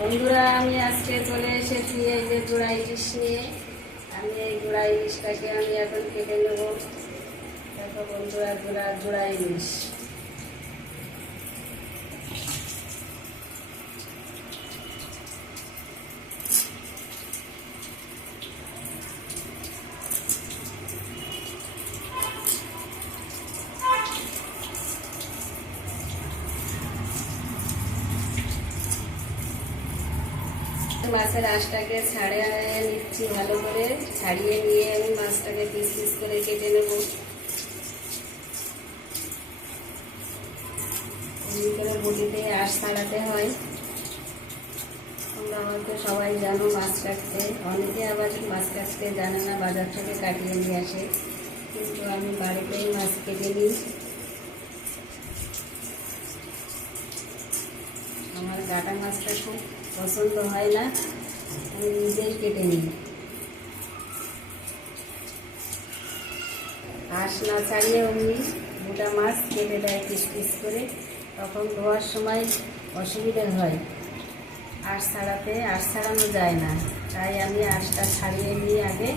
বন্ধুরা, আমি আজকে চলে এসেছি এই যে জোড়া ইলিশ নিয়ে। আমি এই জোড়া ইলিশটাকে আমি এখন কেটে নেব। দেখো বন্ধুরা, জোড়া ইলিশ। মাছের আঁশটাকে ছাড়িয়ে নিচ্ছি, ভালো করে ছাড়িয়ে নিয়ে আমি মাছটাকে পিস পিস করে কেটে নেব। এমনি করে বটিতে আঁশ ছাড়াতে হয়। তোমরা হয়তো সবাই জানো মাছ কাটতে, অনেকে আবার মাছ কাটতে জানে না, বাজার থেকে কাটিয়ে নিয়ে আসে, কিন্তু আমি বাড়িতেই মাছ কেটে নিই। আমার কাটা মাছটা খুব পছন্দ হয় না, আমি নিজেই কেটে নিই। আঁশ না ছাড়িয়ে অমনি গোটা মাছ কেটে দেয় পিস পিস করে, তখন ধোয়ার সময় অসুবিধা হয়। আঁশ ছাড়ানো যায় না, তাই আমি আঁশটা ছাড়িয়ে নিয়ে আগে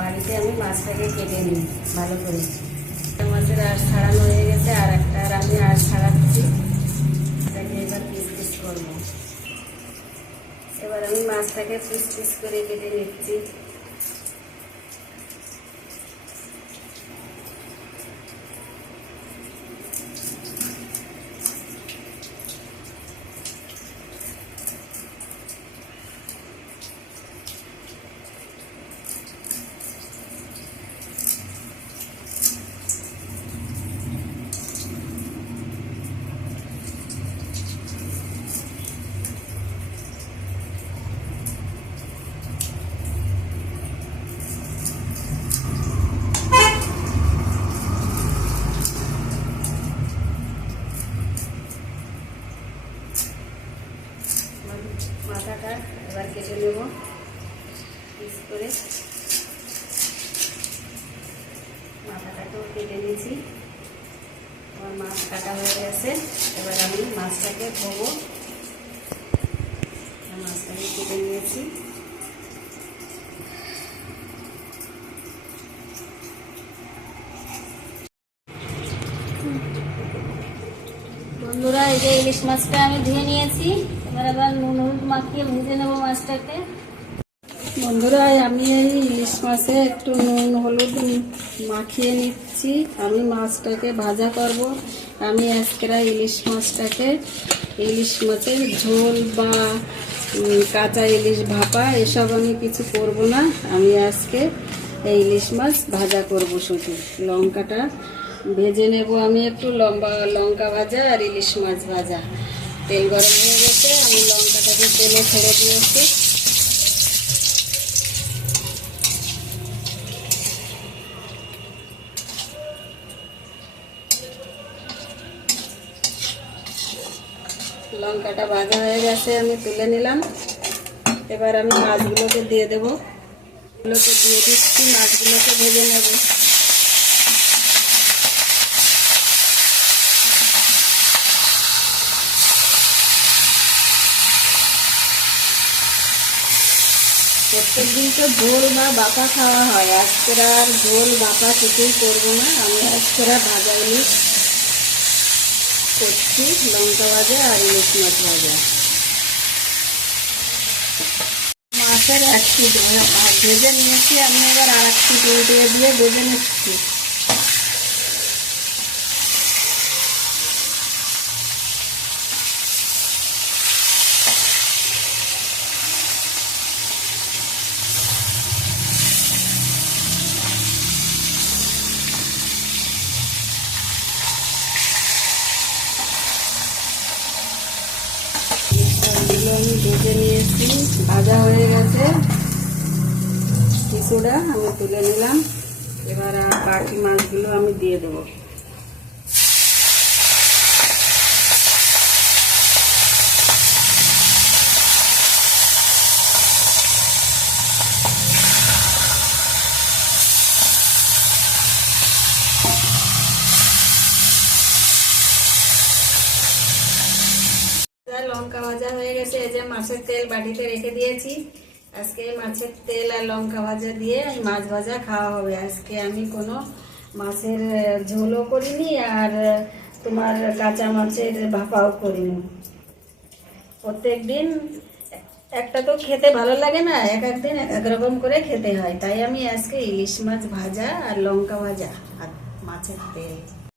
বাড়িতে আমি মাছটাকে কেটে নিই ভালো করে। মাছের আঁশ ছাড়ানো হয়ে গেছে, আর আমি আঁশ ছাড়াচ্ছি। এটাকে এবার পিস পিস করবো। এবার আমি মাছটাকে পিস পিস করে কেটে নিচ্ছি। মাথাটা এবার কেটে নেব পিস করে। মাথাটাকেও কেটে নিয়েছি, আমার মাছ কাটা হয়ে গেছে। এবার আমি মাছটাকে ধোবো। মাছটাকে কেটে নিয়েছি। বন্ধুরা, এই যে ইলিশ মাছটা আমি ধুয়ে নিয়েছি। এবার নুন হলুদ মাখিয়ে ভেজে নেবো মাছটাকে। বন্ধুরা, আমি এই ইলিশ মাছে একটু নুন হলুদ মাখিয়ে নিচ্ছি। আমি মাছটাকে ভাজা করব। আমি আজকে ইলিশ মাছের ঝোল বা কাঁচা ইলিশ ভাপা এসব আমি কিছু করব না। আমি আজকে এই ইলিশ মাছ ভাজা করব, শুধু লঙ্কাটা ভেজে নেব। আমি একটু লঙ্কা ভাজা আর ইলিশ মাছ ভাজা। তেল গরম হয়ে গেছে, আমি লঙ্কাটাকে তেলে ছেড়ে দিয়েছি। লঙ্কাটা ভাজা হয়ে গেছে, আমি তুলে নিলাম। এবার আমি মাছগুলোকে দিয়ে দেবো। এগুলোকে দিয়ে দিচ্ছি, মাছগুলোকে ভেজে নেব। প্রত্যেকদিন তো ঝোল বা বাপা খাওয়া হয়, আজকের আর ঝোল বাপা কিছুই করবো না। আমি আজকের ভাজা ইলিশ করছি, লঙ্কা ভাজা আর ইলিশ মাছ ভাজা। মাছের এক পিঠ ভেজে নিয়েছি, আমি এবার আর এক পিঠ উল্টিয়ে দিয়ে ভেজে নিচ্ছি। আমি ভেজে নিয়েছি, ভাজা হয়ে গেছে কিছুটা, আমি তুলে নিলাম। এবার বাকি মাছগুলো আমি দিয়ে দেবো। লঙ্কা ভাজা হয়ে গেছে, এই যে মাছের তেল বাটিতে রেখে দিয়েছি। আজকে মাছের তেল আর লঙ্কা ভাজা দিয়ে মাছ ভাজা খাওয়া হবে। আজকে আমি কোনো মাছের ঝোলও করিনি আর তোমার কাঁচা মাছের ভাপাও করিনি। প্রত্যেক দিন একটা তো খেতে ভালো লাগে না, এক এক দিন এক এক রকম করে খেতে হয়, তাই আমি আজকে ইলিশ মাছ ভাজা আর লঙ্কা ভাজা আর মাছের তেল